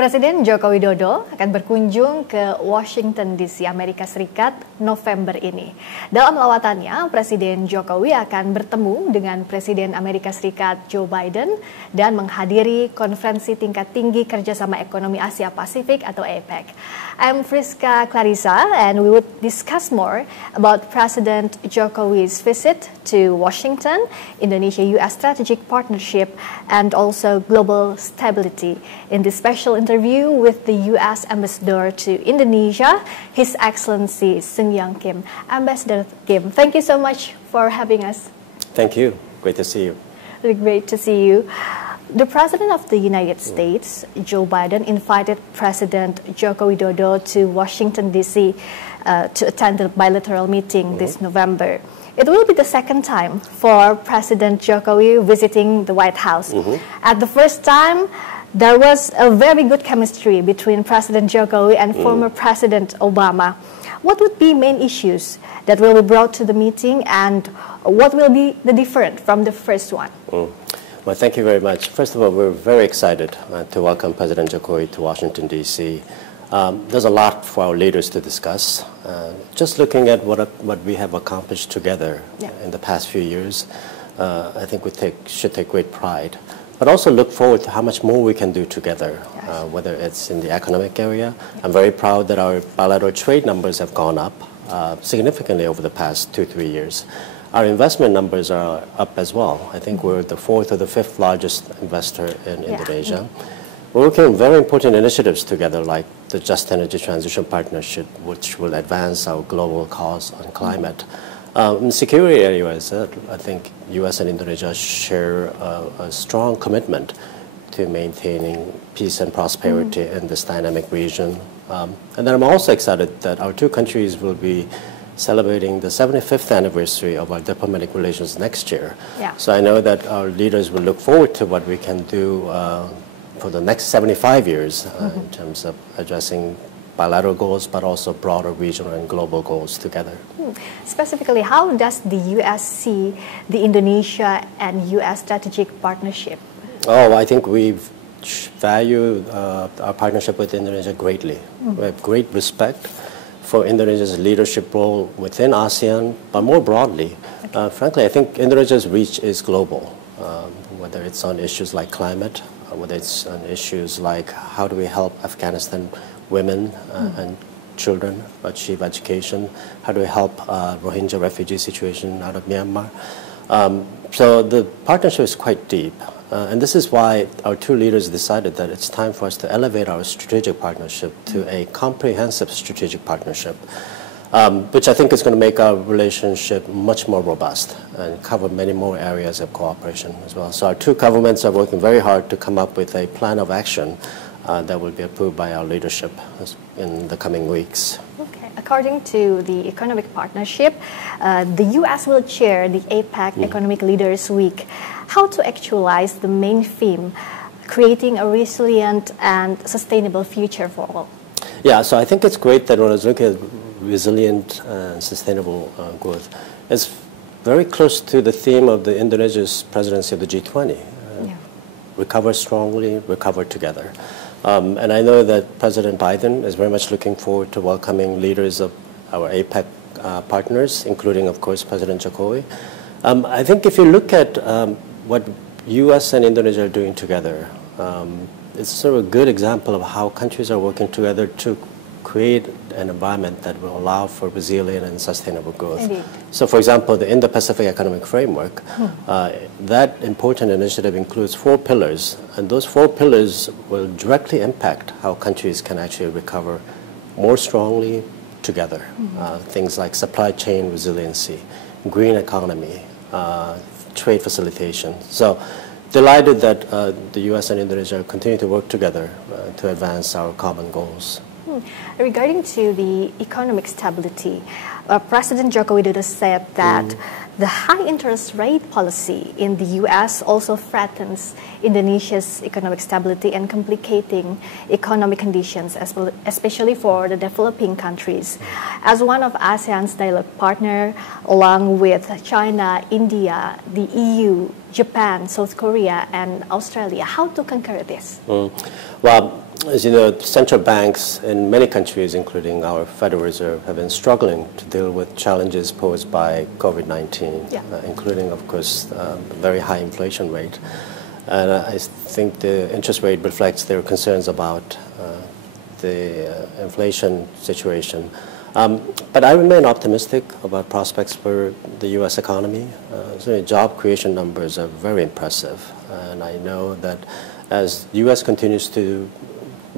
Presiden Joko Widodo akan berkunjung ke Washington DC, Amerika Serikat, November ini. Dalam lawatannya, Presiden Jokowi akan bertemu dengan Presiden Amerika Serikat Joe Biden dan menghadiri konferensi tingkat tinggi kerjasama ekonomi Asia Pasifik atau APEC. I'm Frisca Clarissa, and we would discuss more about President Jokowi's visit to Washington, Indonesia-US strategic partnership, and also global stability in this special interview with the U.S. Ambassador to Indonesia, His Excellency Sung Yong-kim. Ambassador Kim, thank you so much for having us. Thank you. Great to see you. Really great to see you. The President of the United States, Joe Biden, invited President Joko Widodo to Washington, D.C. To attend the bilateral meeting this November. It will be the second time for President Jokowi visiting the White House. At the first time, there was a very good chemistry between President Jokowi and former President Obama. What would be main issues that will be brought to the meeting, and what will be the different from the first one? Well, thank you very much. First of all, we're very excited to welcome President Jokowi to Washington, D.C. There's a lot for our leaders to discuss. Just looking at what we have accomplished together in the past few years, I think we should take great pride. But also look forward to how much more we can do together, whether it's in the economic area. I'm very proud that our bilateral trade numbers have gone up significantly over the past 2-3 years. Our investment numbers are up as well. I think we're the 4th or the 5th largest investor in Indonesia. We're working on very important initiatives together, like the Just Energy Transition Partnership, which will advance our global cause on climate. In security areas, I think U.S. and Indonesia share a strong commitment to maintaining peace and prosperity in this dynamic region. And then I'm also excited that our two countries will be celebrating the 75th anniversary of our diplomatic relations next year. So I know that our leaders will look forward to what we can do for the next 75 years in terms of addressing bilateral goals, but also broader regional and global goals together. Specifically, how does the U.S. see the Indonesia and U.S. strategic partnership? Oh, I think we value our partnership with Indonesia greatly. We have great respect for Indonesia's leadership role within ASEAN, but more broadly, frankly, I think Indonesia's reach is global, whether it's on issues like climate, whether it's on issues like how do we help Afghanistan women and children achieve education, how do we help Rohingya refugee situation out of Myanmar. So the partnership is quite deep. And this is why our two leaders decided that it's time for us to elevate our strategic partnership to a comprehensive strategic partnership, which I think is going to make our relationship much more robust and cover many more areas of cooperation as well. So our two governments are working very hard to come up with a plan of action that will be approved by our leadership in the coming weeks. Okay. According to the economic partnership, the U.S. will chair the APEC Economic Leaders Week. How to actualize the main theme, creating a resilient and sustainable future for all? Yeah, so I think it's great that when I was looking at resilient and sustainable growth, it's very close to the theme of the Indonesia's presidency of the G20. Recover strongly, recover together. And I know that President Biden is very much looking forward to welcoming leaders of our APEC partners, including, of course, President Jokowi. I think if you look at what U.S. and Indonesia are doing together, it's sort of a good example of how countries are working together to create an environment that will allow for resilient and sustainable growth. Indeed. So, for example, the Indo-Pacific Economic Framework, that important initiative includes 4 pillars, and those 4 pillars will directly impact how countries can actually recover more strongly together. Things like supply chain resiliency, green economy, trade facilitation. So, delighted that the U.S. and Indonesia continue to work together to advance our common goals. Regarding to the economic stability, President Joko Widodo said that the high interest rate policy in the U.S. also threatens Indonesia's economic stability and complicating economic conditions, especially for the developing countries. As one of ASEAN's dialogue partner, along with China, India, the EU, Japan, South Korea, and Australia, how to conquer this? Well, As you know, central banks in many countries, including our Federal Reserve, have been struggling to deal with challenges posed by COVID-19, including, of course, the very high inflation rate. And I think the interest rate reflects their concerns about the inflation situation. But I remain optimistic about prospects for the U.S. economy. So job creation numbers are very impressive. And I know that as the U.S. continues to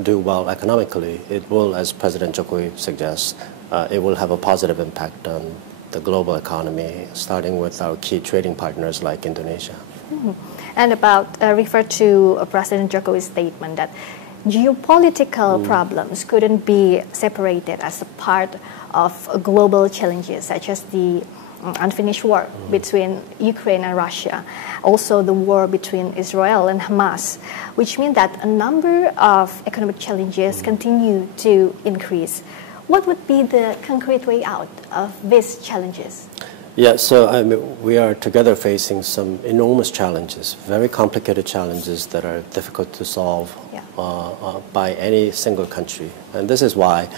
do well economically, it will, as President Jokowi suggests, it will have a positive impact on the global economy, starting with our key trading partners like Indonesia. Mm-hmm. And refer to President Jokowi's statement that geopolitical problems couldn't be separated as a part of global challenges, such as the unfinished war between Ukraine and Russia, also the war between Israel and Hamas, which means that a number of economic challenges continue to increase. What would be the concrete way out of these challenges? Yeah, so I mean, we are together facing some enormous challenges, very complicated challenges that are difficult to solve by any single country. And this is why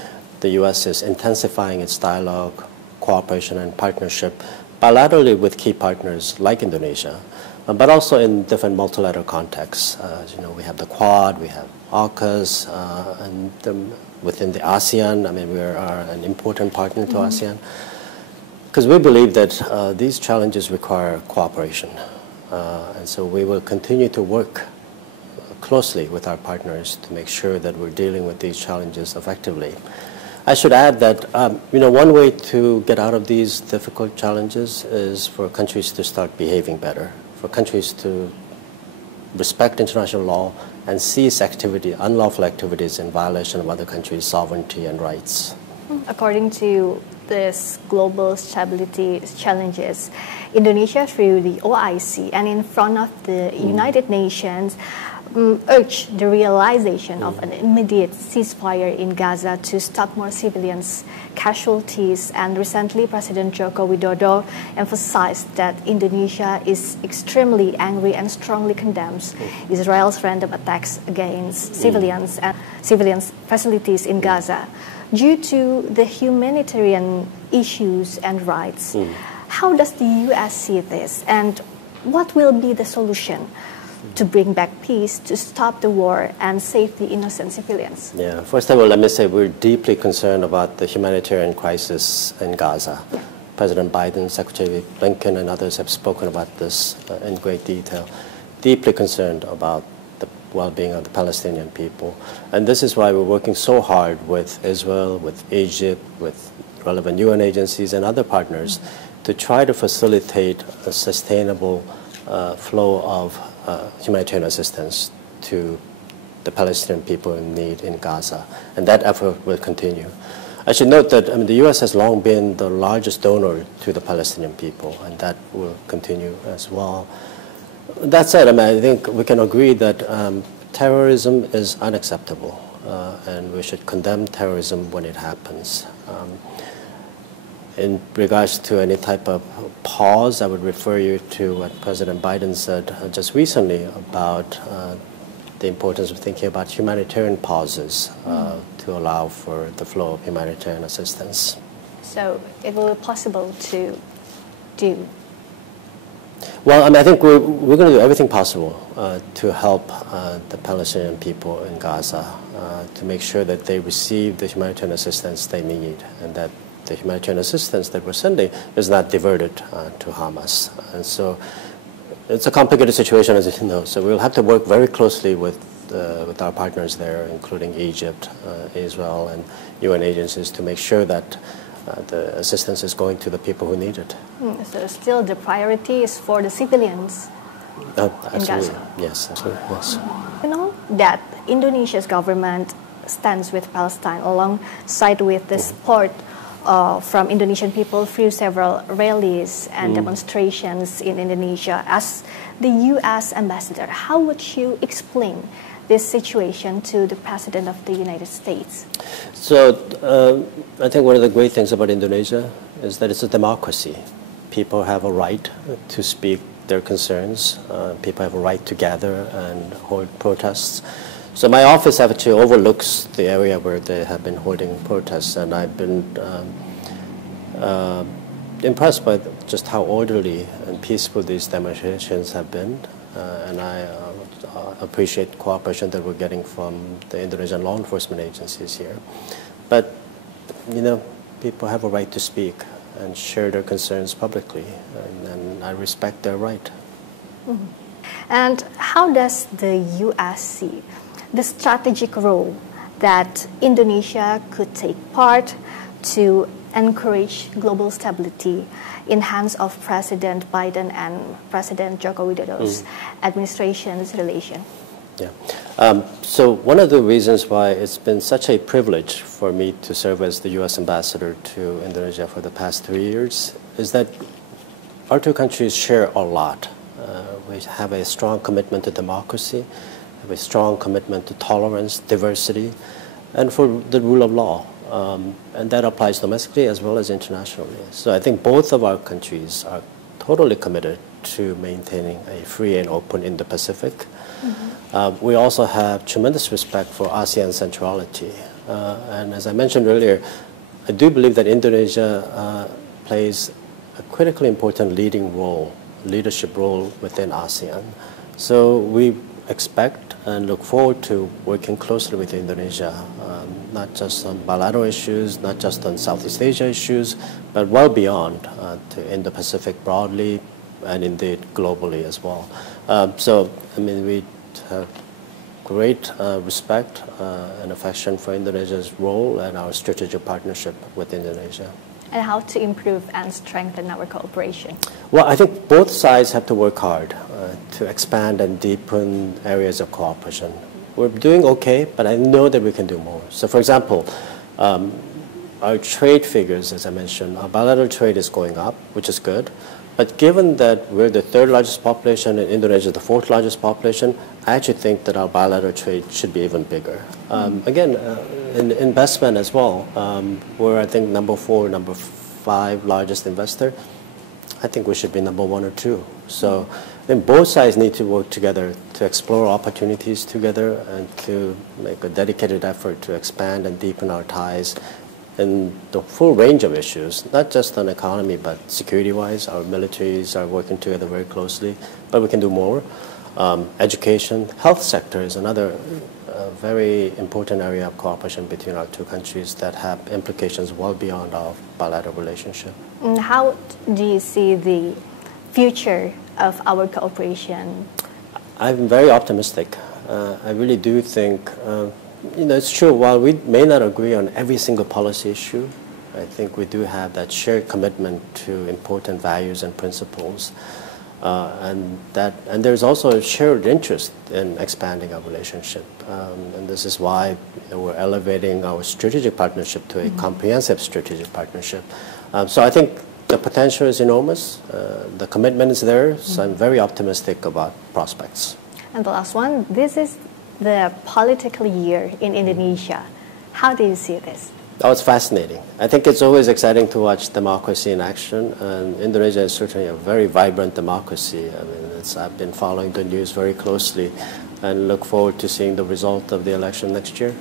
the U.S. is intensifying its dialogue, cooperation, and partnership bilaterally with key partners like Indonesia, but also in different multilateral contexts. As you know, we have the Quad, we have AUKUS, and within the ASEAN, I mean, we are an important partner to ASEAN. Because we believe that these challenges require cooperation. And so we will continue to work closely with our partners to make sure that we're dealing with these challenges effectively. I should add that one way to get out of these difficult challenges is for countries to start behaving better, for countries to respect international law and cease unlawful activities in violation of other countries' sovereignty and rights. According to this global stability challenges, Indonesia, through the OIC and in front of the United Nations, urged the realization of an immediate ceasefire in Gaza to stop more civilians' casualties. And recently, President Joko Widodo emphasized that Indonesia is extremely angry and strongly condemns Israel's random attacks against civilians and civilians' facilities in Gaza. Due to the humanitarian issues and rights, how does the U.S. see this, and what will be the solution to bring back peace, to stop the war, and save the innocent civilians? Yeah, first of all, let me say we're deeply concerned about the humanitarian crisis in Gaza. Yeah. President Biden, Secretary Blinken, and others have spoken about this in great detail. Deeply concerned about the well-being of the Palestinian people. And this is why we're working so hard with Israel, with Egypt, with relevant UN agencies and other partners to try to facilitate a sustainable flow of humanitarian assistance to the Palestinian people in need in Gaza. And that effort will continue. I should note that the U.S. has long been the largest donor to the Palestinian people, and that will continue as well. That said, I think we can agree that terrorism is unacceptable, and we should condemn terrorism when it happens. In regards to any type of pause, I would refer you to what President Biden said just recently about the importance of thinking about humanitarian pauses to allow for the flow of humanitarian assistance. So it will be possible to do? Well, I think we're going to do everything possible to help the Palestinian people in Gaza to make sure that they receive the humanitarian assistance they need, and that the humanitarian assistance that we're sending is not diverted to Hamas. And so it's a complicated situation, as you know, so we'll have to work very closely with our partners there, including Egypt, Israel, and UN agencies, to make sure that the assistance is going to the people who need it. So still the priority is for the civilians in Gaza? Yes, absolutely, yes. You know that Indonesia's government stands with Palestine alongside with the support from Indonesian people through several rallies and demonstrations in Indonesia. As the U.S. ambassador, how would you explain this situation to the President of the United States? So I think one of the great things about Indonesia is that it's a democracy. People have a right to speak their concerns. People have a right to gather and hold protests. So my office actually overlooks the area where they have been holding protests, and I've been impressed by just how orderly and peaceful these demonstrations have been, and I appreciate cooperation that we're getting from the Indonesian law enforcement agencies here. But, you know, people have a right to speak and share their concerns publicly, and I respect their right. Mm-hmm. And how does the U.S. see the strategic role that Indonesia could take part to encourage global stability in hands of President Biden and President Joko Widodo's administration's relation? Yeah. So one of the reasons why it's been such a privilege for me to serve as the U.S. ambassador to Indonesia for the past 3 years is that our two countries share a lot. We have a strong commitment to democracy, have a strong commitment to tolerance, diversity, and for the rule of law. And that applies domestically as well as internationally. So I think both of our countries are totally committed to maintaining a free and open Indo-Pacific. We also have tremendous respect for ASEAN centrality. And as I mentioned earlier, I do believe that Indonesia plays a critically important leadership role within ASEAN. So we expect and look forward to working closely with Indonesia, not just on bilateral issues, not just on Southeast Asia issues, but well beyond to Indo-Pacific broadly and indeed globally as well. So, I mean, we have great respect and affection for Indonesia's role and our strategic partnership with Indonesia. And how to improve and strengthen our cooperation? Well, I think both sides have to work hard to expand and deepen areas of cooperation. We're doing okay, but I know that we can do more. So, for example, our trade figures, as I mentioned, our bilateral trade is going up, which is good. But given that we're the third largest population and Indonesia is the fourth largest population, I actually think that our bilateral trade should be even bigger. Again, in investment as well, we're, I think, number 4, number 5 largest investor. I think we should be number 1 or 2. So then both sides need to work together to explore opportunities together and to make a dedicated effort to expand and deepen our ties in the full range of issues, not just on economy, but security-wise. Our militaries are working together very closely, but we can do more. Education, health sector is another very important area of cooperation between our two countries that have implications well beyond our bilateral relationship. How do you see the future of our cooperation? I'm very optimistic. I really do think, you know, it's true, while we may not agree on every single policy issue, I think we do have that shared commitment to important values and principles. And there's also a shared interest in expanding our relationship. And this is why we're elevating our strategic partnership to a comprehensive strategic partnership. So I think the potential is enormous. The commitment is there. So I'm very optimistic about prospects. And the last one, this is the political year in Indonesia. How do you see this? Oh, it's fascinating. I think it's always exciting to watch democracy in action, and Indonesia is certainly a very vibrant democracy. I mean, I've been following the news very closely and look forward to seeing the result of the election next year.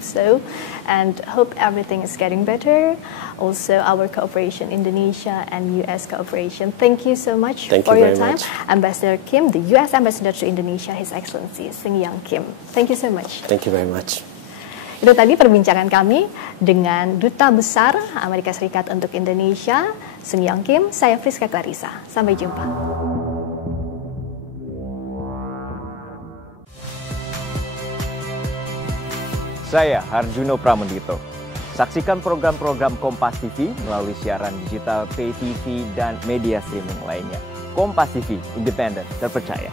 So, and hope everything is getting better. Also, our cooperation, Indonesia and US cooperation. Thank you so much for your time. Ambassador Kim, the US Ambassador to Indonesia, His Excellency Sung Yong-kim. Thank you so much. Thank you very much. Itu tadi perbincangan kami dengan Duta Besar Amerika Serikat untuk Indonesia, Sung Yong-kim. Saya Frisca Clarissa. Sampai jumpa. Saya Harjuno Pramendito. Saksikan program-program Kompas TV melalui siaran digital, pay TV, dan media streaming lainnya. Kompas TV, independen, terpercaya.